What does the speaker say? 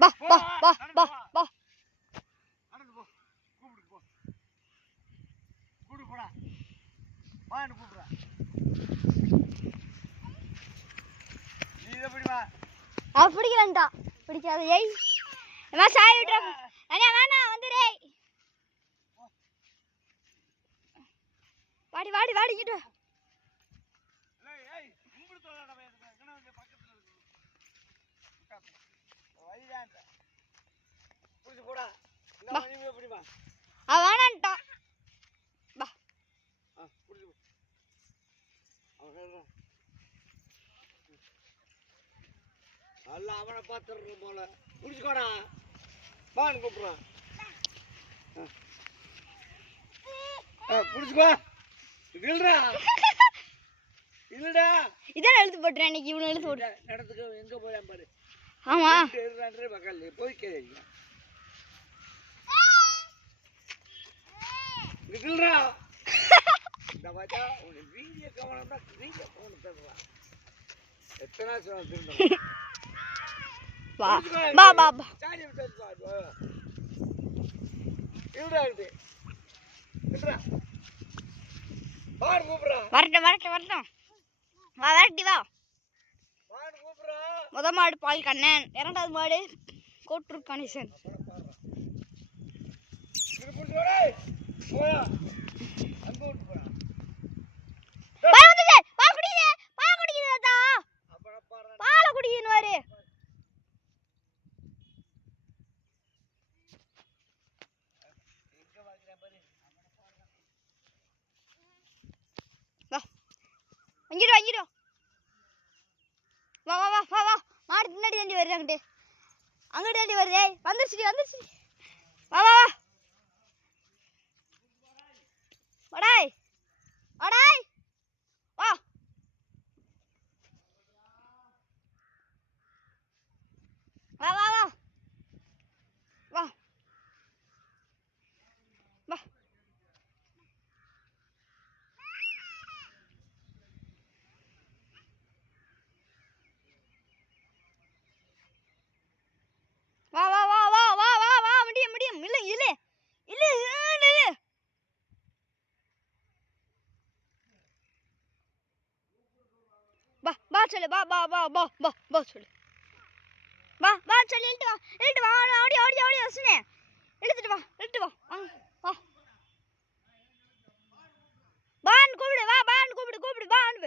வா வா வா வா வா நடந்து போ கூப்பிடு போ கூப்பிடு போடா வான்னு கூப்பிடுறா நீ இதை பிடிவா அவன் பிடிக்கலன்ட்டா பிடிக்காத ஏய் அம்மா சாய் விட்றா அண்ணா வேணாம் வந்துடே வாடி வாடி வாடிக்கிட்டு ஏய் கும்பிடு சொல்லடா பக்கத்துல இருக்கு வழிதான்டா புடிச்சு போடா இந்த நீ பிடிவா அவன் வேணான்ட்டா வா புடிச்சு போ அவன் அல்ல அவனை பார்த்துடுறோம் போல புடிச்சுக்கோடா வான்னு கூப்பிடுறான் புடிச்சுக்கோ இல்லடா இல்லடா இதான் எழுத்து போட்டுறேன் இன்னைக்கு இவனு எழுத்து போட்டு இடத்துக்கு எங்க போயா பாரு ஆமா பக்கல்ல போய் கேளுங்க இல்லடா இந்த வாடா உன் வீடியோ கவனம் தான் வீடியோ கவனம் தரவா எத்தனை சொல்ல திரும்ப வா வா வா வா சாடி விட்டு வா இல்லடா இது இல்லடா பார் கூப்பிடுறா வரட்டும் வரட்டும் வரட்டும் வா வரட்டி வா பார் கூப்பிடுறா முத மாடு பால் கண்ணன் இரண்டாவது மாடு கோட்டூர் கணேசன் இது புடிச்சு டேய் போயா அங்க விட்டு போடா பால் வந்துச்சு பால் குடிக்குது தாத்தா அப்பற பாறா பால் குடிக்கணும் வாரு எங்க வாங்குறேன் பாரு வா அங்கிடு வா வா வா வா வா மாடு பின்னாடி தாண்டி வருது அங்கிட்டு தாண்டி வருதே வந்துருச்சு வா வா வா வாடாய் வாடாய் வா வா வா வா வா வா வா வா வா வா வா வா வா முடியும் இல்ல இல்ல இல்ல இல்ல வா வா சொல்லு வா வா வா வா வா வா சொல்லு வா வா சொல்லு இழுட்டு வா ஓடி ஓடி ஓடி வசனே இழுத்துட்டு வா வா பான் கூப்பிடு வா பான் கூப்பிடு பான்